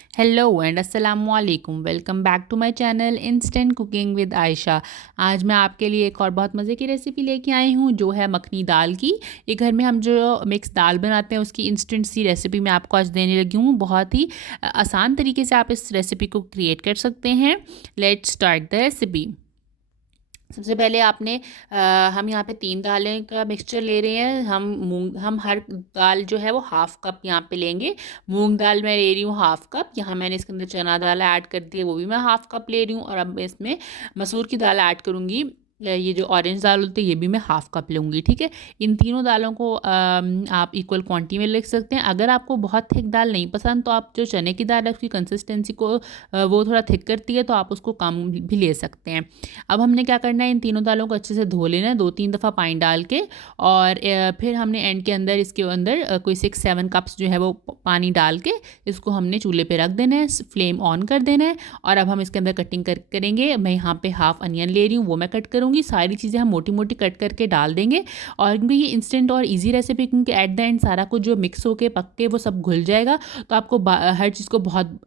Hello and अस्सलाम वालेकुम। Welcome back to my channel instant cooking with Ayesha. आज मैं आपके लिए एक और बहुत मज़े की रेसिपी लेके आई हूँ जो है मखनी दाल की। ये घर में हम जो मिक्स दाल बनाते हैं उसकी इंस्टेंट सी रेसिपी मैं आपको आज देने लगी हूँ। बहुत ही आसान तरीके से आप इस रेसिपी को क्रिएट कर सकते हैं। Let's start the recipe. सबसे पहले आपने हम यहाँ पे 3 दालें का मिक्सचर ले रहे हैं। हम हर दाल जो है वो हाफ़ कप यहाँ पे लेंगे। मूंग दाल मैं ले रही हूँ हाफ़ कप। यहाँ मैंने इसके अंदर चना दाल ऐड कर दी है, वो भी मैं हाफ़ कप ले रही हूँ। और अब मैं इसमें मसूर की दाल ऐड करूँगी। ये जो ऑरेंज दाल होती है ये भी मैं हाफ़ कप लूँगी, ठीक है। इन तीनों दालों को आप इक्वल क्वांटिटी में लिख सकते हैं। अगर आपको बहुत थिक दाल नहीं पसंद तो आप जो चने की दाल है उसकी कंसिस्टेंसी को वो थोड़ा थिक करती है तो आप उसको कम भी ले सकते हैं। अब हमने क्या करना है, इन तीनों दालों को अच्छे से धो लेना है 2-3 दफ़ा पानी डाल के। और फिर हमने एंड के अंदर इसके अंदर कोई 6-7 कप्स जो है वो पानी डाल के इसको हमने चूल्हे पे रख देना है, फ्लेम ऑन कर देना है। और अब हम इसके अंदर कटिंग करेंगे। मैं यहाँ पे हाफ़ अनियन ले रही हूँ, वो मैं कट करूँगी। सारी चीज़ें हम मोटी मोटी कट करके डाल देंगे। और क्योंकि ये इंस्टेंट और ईजी रेसिपी, क्योंकि एट द एंड सारा कुछ जो मिक्स होके पक के वो सब घुल जाएगा, तो आपको हर चीज़ को बहुत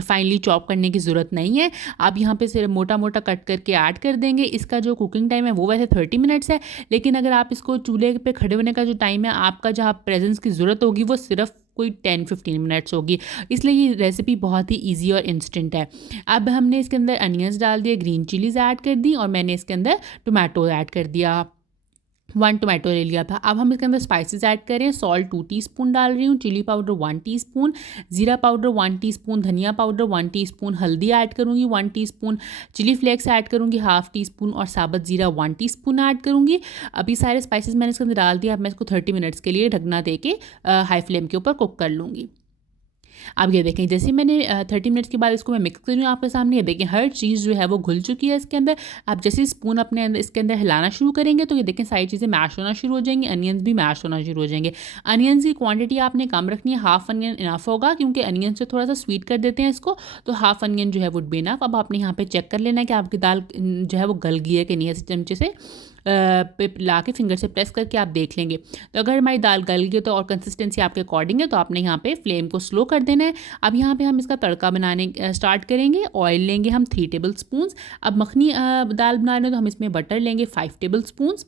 फाइनली चॉप करने की ज़रूरत नहीं है। आप यहाँ पे सिर्फ मोटा मोटा कट करके ऐड कर देंगे। इसका जो कुकिंग टाइम है वो वैसे 30 मिनट्स है, लेकिन अगर आप इसको चूल्हे पे खड़े होने का जो टाइम है आपका, जहाँ प्रेजेंस की ज़रूरत होगी, वो सिर्फ कोई 10-15 मिनट्स होगी। इसलिए ये रेसिपी बहुत ही इजी और इंस्टेंट है। अब हमने इसके अंदर अनियंस डाल दिए, ग्रीन चिलीज़ ऐड कर दी और मैंने इसके अंदर टोमेटो ऐड कर दिया। 1 टोमेटो ले लिया था। अब हम इसके अंदर स्पाइसेस ऐड करें। सॉल्ट 2 टीस्पून डाल रही हूँ, चिली पाउडर 1 टीस्पून, ज़ीरा पाउडर 1 टीस्पून, धनिया पाउडर 1 टीस्पून, हल्दी ऐड करूँगी 1 टीस्पून, चिली फ्लेक्स ऐड करूँगी हाफ़ टीस्पून और साबुत ज़ीरा 1 टीस्पून ऐड करूँगी। अभी सारे स्पाइसेस मैंने इसके अंदर डाल दिया। अब मैं इसको 30 मिनट्स के लिए ढकना दे के हाई फ्लेम के ऊपर कुक कर लूँगी। अब ये देखें, जैसे मैंने 30 मिनट्स के बाद इसको मैं मिक्स कर रही हूँ आपके सामने। ये देखें हर चीज़ जो है वो घुल चुकी है इसके अंदर। आप जैसे स्पून अपने अंदर इसके अंदर हिलाना शुरू करेंगे तो ये देखें सारी चीज़ें मैश होना शुरू हो जाएंगी, अनियंस भी मैश होना शुरू हो जाएंगे। अनियंस की क्वांटिटी आपने कम रखनी है, हाफ़ अनियन इनफ होगा, क्योंकि अनियन से थोड़ा सा स्वीट कर देते हैं इसको, तो हाफ़ अनियन जो है वुड बी इनफ। अब आपने यहाँ पे चेक कर लेना है कि आपकी दाल जो है वो गल गई है कि नहीं है। इस चमचे से पे ला के फिंगर से प्रेस करके आप देख लेंगे। तो अगर हमारी दाल गल गई तो और कंसिस्टेंसी आपके अकॉर्डिंग है तो आपने यहाँ पे फ्लेम को स्लो कर देना है। अब यहाँ पे हम इसका तड़का बनाने स्टार्ट करेंगे। ऑयल लेंगे हम 3 टेबल स्पून्स। अब मखनी दाल बना रहे हैं तो हम इसमें बटर लेंगे 5 टेबल स्पून्स।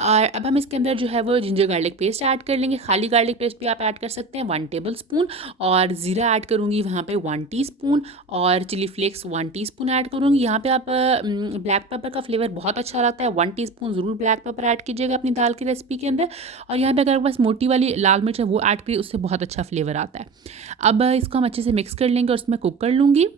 और अब हम इसके अंदर जो है वो जिंजर गार्लिक पेस्ट ऐड कर लेंगे। खाली गार्लिक पेस्ट भी आप ऐड कर सकते हैं 1 टेबल स्पून। और ज़ीरा ऐड करूँगी वहाँ पे 1 टीस्पून और चिली फ्लेक्स 1 टीस्पून ऐड करूँगी। यहाँ पे आप ब्लैक पेपर का फ्लेवर बहुत अच्छा लगता है, 1 टीस्पून ज़रूर ब्लैक पेपर ऐड कीजिएगा अपनी दाल की रेसिपी के अंदर। और यहाँ पे अगर बस मोटी वाली लाल मिर्च है वो ऐड करिए, उससे बहुत अच्छा फ्लेवर आता है। अब इसको हम अच्छे से मिक्स कर लेंगे और उसमें कुक कर लूँगी।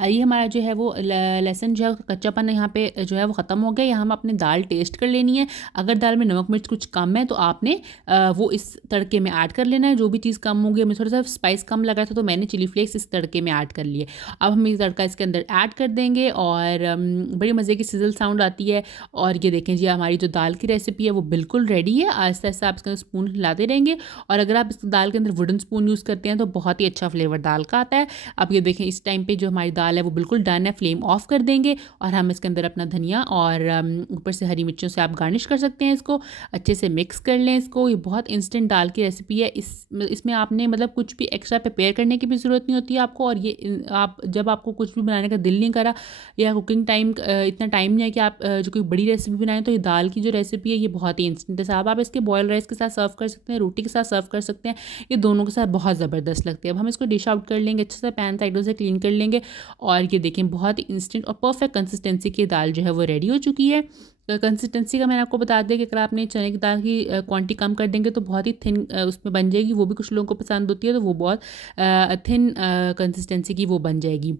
ये हमारा जो है वो लहसुन जो है कच्चापन यहाँ पे जो है वो ख़त्म हो गया। यहाँ हम अपनी दाल टेस्ट कर लेनी है। अगर दाल में नमक मिर्च कुछ कम है तो आपने वो इस तड़के में ऐड कर लेना है। जो भी चीज़ कम होगी, हमें थोड़ा सा स्पाइस कम लगा था तो मैंने चिली फ्लेक्स इस तड़के में ऐड कर लिए। अब हम ये तड़का इसके अंदर ऐड कर देंगे और बड़ी मज़े की सिजल साउंड आती है। और ये देखें जी, हमारी जो दाल की रेसिपी है वो बिल्कुल रेडी है। आहिस्ता आहिस्ता आप इसके अंदर स्पून हिलाते रहेंगे। और अगर आप इस दाल के अंदर वुडन स्पून यूज़ करते हैं तो बहुत ही अच्छा फ्लेवर दाल का आता है। अब ये देखें इस टाइम पे जो हमारी दाल है वो बिल्कुल डन है। फ्लेम ऑफ कर देंगे और हम इसके अंदर अपना धनिया और ऊपर से हरी मिर्चों से आप गार्निश कर सकते हैं। इसको अच्छे से मिक्स कर लें इसको। ये बहुत इंस्टेंट दाल की रेसिपी है। इसमें आपने मतलब कुछ भी एक्स्ट्रा प्रिपेयर करने की भी ज़रूरत नहीं होती है आपको। और ये आप जब आपको कुछ भी बनाने का दिल नहीं करा या कुकिंग टाइम इतना टाइम नहीं है कि आप जो कोई बड़ी रेसिपी बनाएं, तो ये दाल की जो रेसिपी है ये बहुत ही इंस्टेंट है साहब। आप इसके बॉयल राइस के साथ सर्व कर सकते हैं, रोटी के साथ सर्व कर सकते हैं। ये दोनों के साथ बहुत ज़बरदस्त लगती है। अब हम इसको डिश आउट कर लेंगे, अच्छे से पैन साइडों से क्लीन कर लेंगे। और ये देखें बहुत ही इंस्टेंट और परफेक्ट कंसिस्टेंसी की दाल जो है वो रेडी हो चुकी है। कंसिस्टेंसी का मैंने आपको बता दिया कि अगर आपने चने की दाल की क्वांटिटी कम कर देंगे तो बहुत ही थिन उसमें बन जाएगी। वो भी कुछ लोगों को पसंद होती है, तो वो बहुत थिन कंसिस्टेंसी की वो बन जाएगी।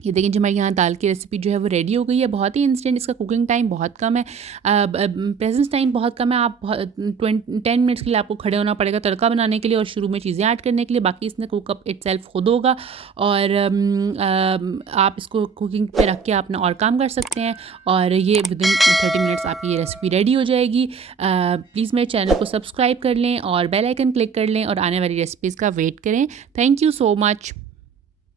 ये देखिए जो हमारी यहाँ दाल की रेसिपी जो है वो रेडी हो गई है। बहुत ही इंस्टेंट, इसका कुकिंग टाइम बहुत कम है, प्रेजेंस टाइम बहुत कम है। आप 10 मिनट्स के लिए आपको खड़े होना पड़ेगा तड़का बनाने के लिए और शुरू में चीज़ें ऐड करने के लिए। बाकी इसने कुकअप इटसेल्फ खुद होगा। और आप इसको कुकिंग पे रख के अपना और काम कर सकते हैं। और ये विदिन 30 मिनट्स आपकी ये रेसिपी रेडी हो जाएगी। प्लीज़ मेरे चैनल को सब्सक्राइब कर लें और बेल आइकन क्लिक कर लें और आने वाली रेसिपीज़ का वेट करें। Thank you so much.